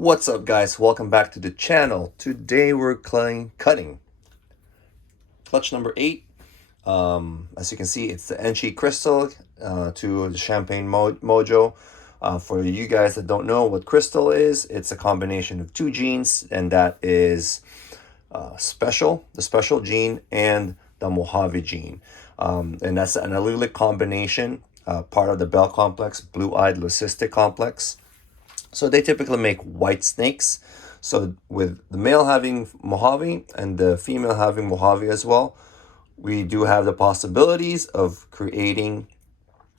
What's up, guys? Welcome back to the channel. Today we're cutting clutch number 8. As you can see, it's the Enchi crystal to the Champagne Mojo. For you guys that don't know what crystal is, it's a combination of two genes, and that is the special gene, and the Mojave gene. And that's an allelic combination, part of the Bell complex, blue-eyed leucistic complex. So they typically make white snakes. So with the male having Mojave and the female having Mojave as well, we do have the possibilities of creating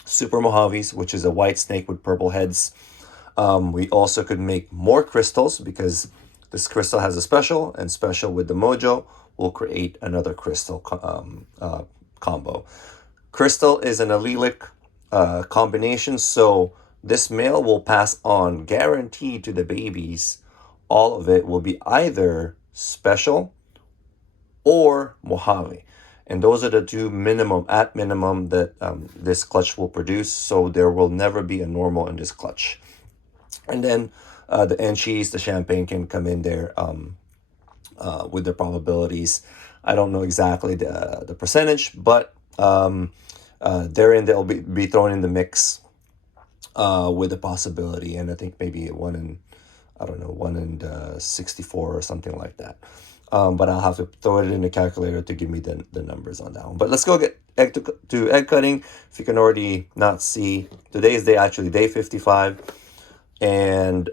super Mojaves, which is a white snake with purple heads. We also could make more crystals because this crystal has a special, and special with the Mojo will create another crystal combo. Crystal is an allelic combination, so this male will pass on, guaranteed, to the babies. All of it will be either special or Mojave. And those are the two minimum that this clutch will produce. So there will never be a normal in this clutch. And then the Enchis, the Champagne, can come in there with the probabilities. I don't know exactly the percentage, but therein they'll be thrown in the mix with a possibility, and I think maybe 1 in 64 or something like that. But I'll have to throw it in the calculator to give me the numbers on that one. But let's go get egg to egg cutting. If you can already not see, today's day 55, and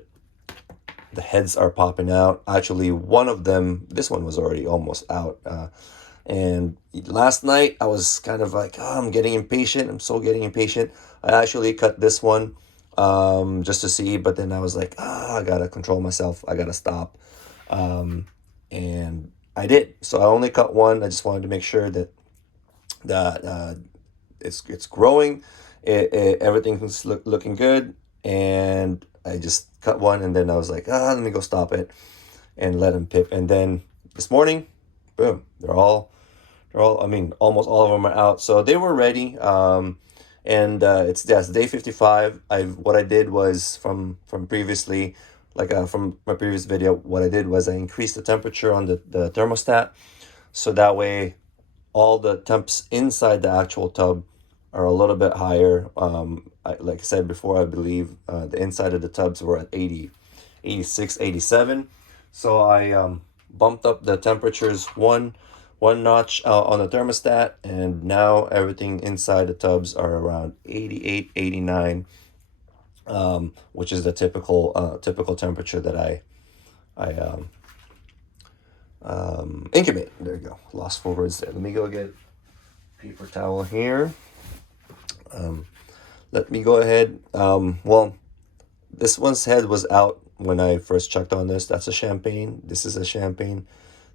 the heads are popping out. Actually, one of them, this one was already almost out. And last night I was kind of like, I'm getting impatient. I'm so getting impatient. I actually cut this one just to see, but then I was like, I gotta control myself. I gotta stop. And I did. So I only cut one. I just wanted to make sure that it's growing. Everything's looking good. And I just cut one, and then I was like, let me go stop it and let them pip. And then this morning, boom, they're all, I mean, almost all of them are out. So they were ready. And it's day 55. What I did was from previously, from my previous video, what I did was I increased the temperature on the thermostat, so that way all the temps inside the actual tub are a little bit higher. Like I said before, I believe the inside of the tubs were at 80, 86, 87. So I bumped up the temperatures one notch on the thermostat, and now everything inside the tubs are around 88, 89, which is the typical temperature that I incubate. There you go. Lost for words there. Let me go get paper towel here. Let me go ahead. Well, this one's head was out when I first checked on this. That's a Champagne. This is a Champagne.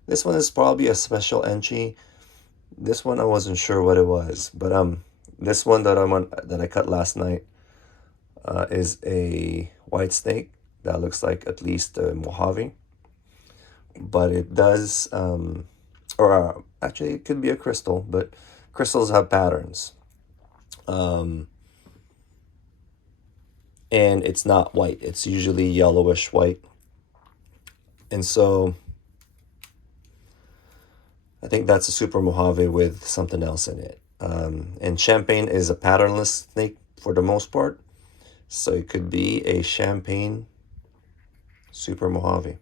This one is probably a special Enchi. This one I wasn't sure what it was, but this one that I cut last night is a white snake that looks like at least a Mojave, but it does or actually it could be a crystal, but crystals have patterns. And it's not white. It's usually yellowish white. And so I think that's a super Mojave with something else in it. And Champagne is a patternless snake for the most part. So it could be a Champagne super Mojave.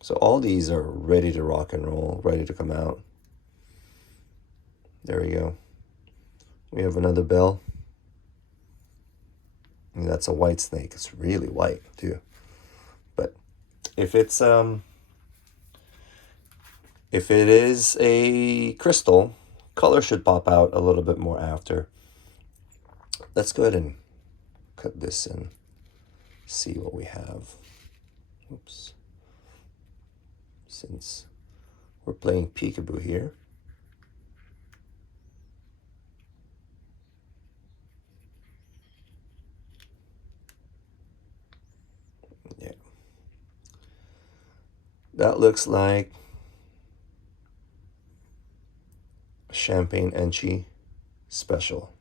So all these are ready to rock and roll, ready to come out. There we go. We have another bell. And that's a white snake. It's really white too. But if it is a crystal, color should pop out a little bit more after. Let's go ahead and cut this and see what we have. Oops. Since we're playing peekaboo here. Yeah. That looks like Champagne Enchi special.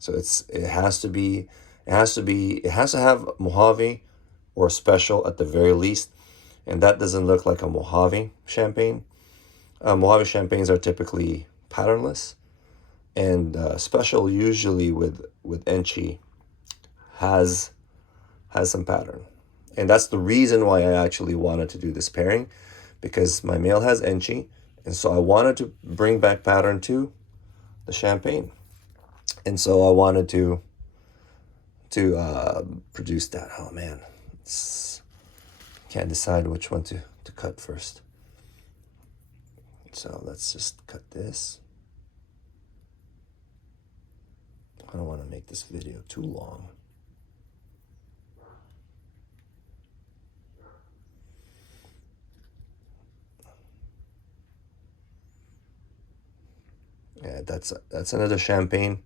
So it has to have Mojave or special at the very least, and that doesn't look like a Mojave champagne. Mojave champagnes are typically patternless, and special usually with Enchi has some pattern, and that's the reason why I actually wanted to do this pairing, because my male has Enchi, and so I wanted to bring back pattern to the champagne, and so I wanted to produce that. Oh man, can't decide which one to cut first. So let's just cut this. I don't want to make this video too long. Yeah, that's another champagne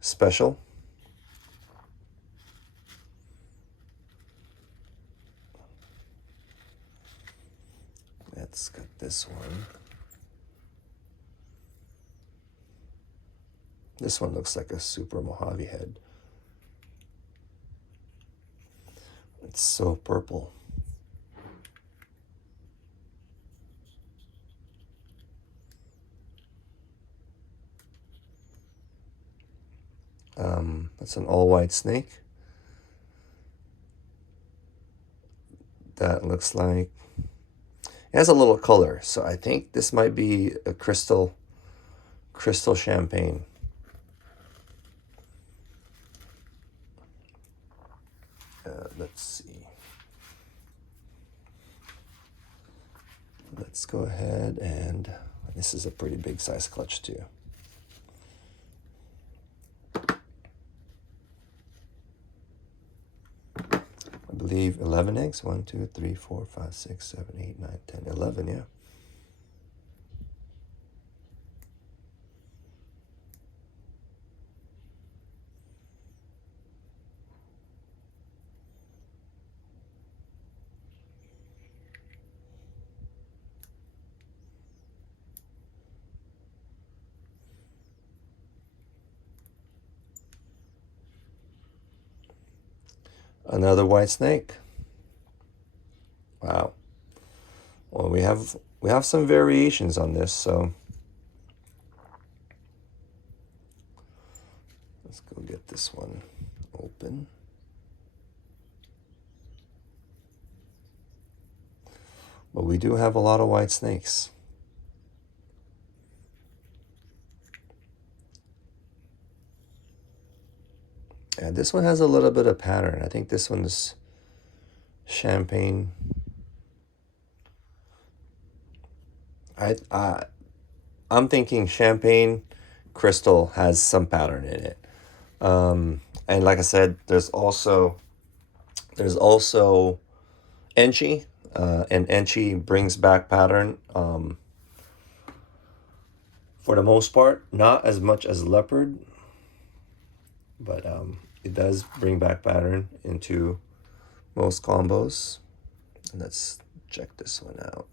special. Let's cut this one. This one looks like a super Mojave head. It's so purple. That's an all-white snake. That looks like it has a little color, so I think this might be a crystal champagne. Let's see. Let's go ahead, and this is a pretty big size clutch too. I believe 11 eggs. 1, 2, 3, 4, 5, 6, 7, 8, 9, 10, 11, yeah. Another white snake. Wow. Well, we have some variations on this, so let's go get this one open. But we do have a lot of white snakes. And this one has a little bit of pattern. I think this one is champagne. I'm thinking champagne crystal has some pattern in it. And like I said, there's also Enchi, and Enchi brings back pattern for the most part, not as much as leopard, but it does bring back pattern into most combos. And let's check this one out.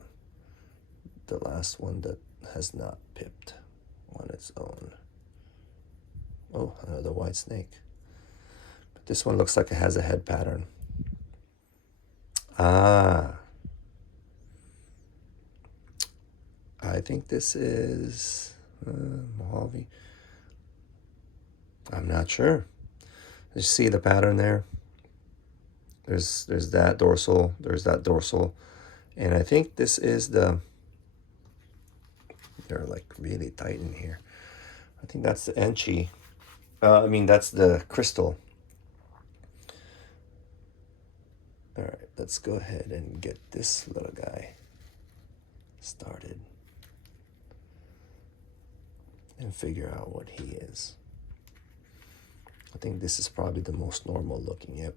The last one that has not pipped on its own. Oh, another white snake. But this one looks like it has a head pattern. Ah. I think this is Mojave. I'm not sure. You see the pattern there? There's that dorsal, there's that dorsal. And I think this is they're like really tight in here. I think that's the Enchi. That's the crystal. All right, let's go ahead and get this little guy started and figure out what he is. I think this is probably the most normal looking, yep.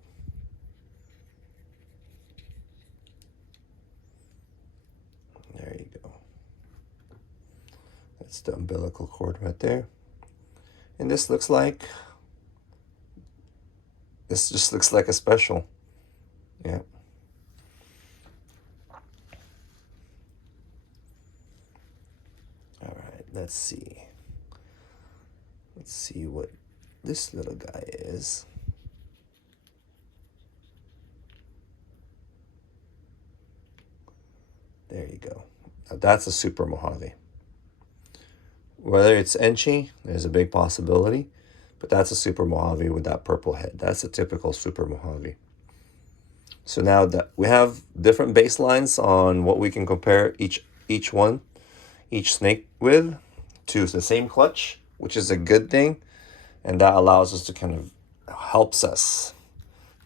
There you go. That's the umbilical cord right there. And this just looks like a special. Yeah. All right, let's see what this little guy is. There you go. Now that's a super Mojave. Whether it's Enchi, there's a big possibility, but that's a super Mojave with that purple head. That's a typical super Mojave. So now that we have different baselines on what we can compare each snake with to the same clutch, which is a good thing, and that allows us to kind of helps us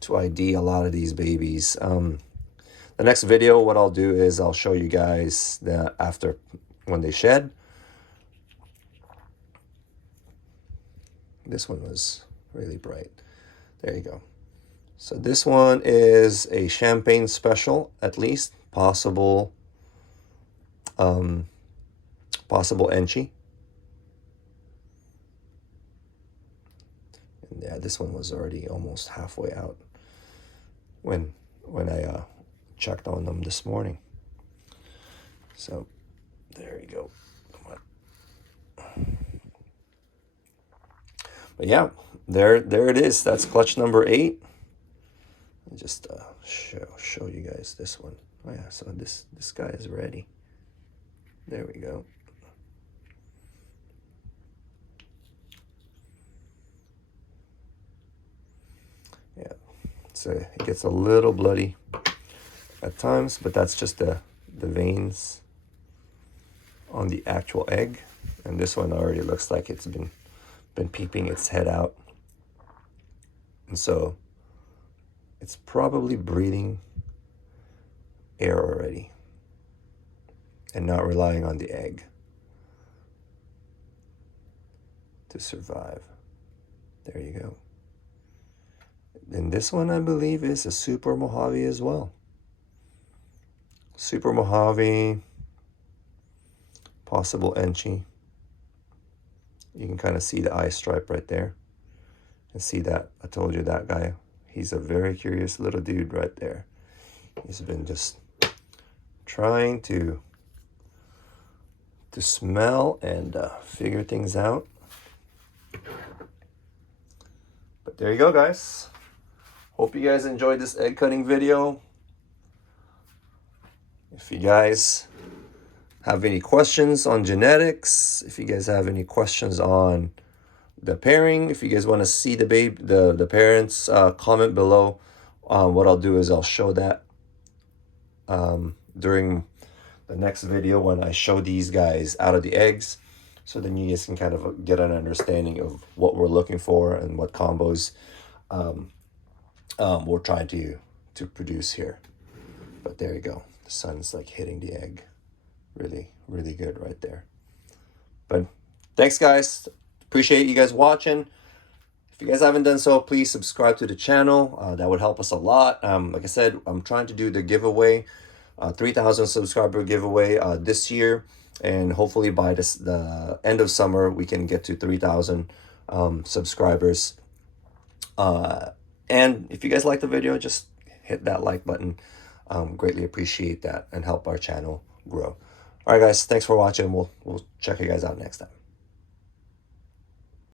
to ID a lot of these babies. The next video, what I'll do is I'll show you guys that after when they shed. This one was really bright. There you go. So this one is a champagne special, at least possible Enchi. And yeah, this one was already almost halfway out when I checked on them this morning. So there you go. Come on. But yeah, there it is. That's clutch number 8. I'll just show you guys this one. Oh yeah, so this guy is ready. There we go. Yeah, so it gets a little bloody at times, but that's just the veins on the actual egg. And this one already looks like it's been peeping its head out, and so it's probably breathing air already and not relying on the egg to survive. There you go. And this one, I believe, is a super Mojave as well. Super Mojave, possible Enchi. You can kind of see the eye stripe right there. And see that, I told you that guy, he's a very curious little dude right there. He's been just trying to smell and figure things out. But there you go, guys. Hope you guys enjoyed this egg cutting video. If you guys have any questions on genetics, if you guys have any questions on the pairing, if you guys want to see the parents, comment below. What I'll do is I'll show that during the next video when I show these guys out of the eggs, so then you guys can kind of get an understanding of what we're looking for and what combos we're trying to produce here. But there you go. The sun's like hitting the egg. Really good right there. But thanks, guys. Appreciate you guys watching. If you guys haven't done so, please subscribe to the channel. That would help us a lot. Like I said, I'm trying to do the giveaway, 3,000 subscriber giveaway this year, and hopefully by the end of summer we can get to 3,000 subscribers. And if you guys like the video, just hit that like button. Greatly appreciate that and help our channel grow. All right, guys, thanks for watching. We'll check you guys out next time.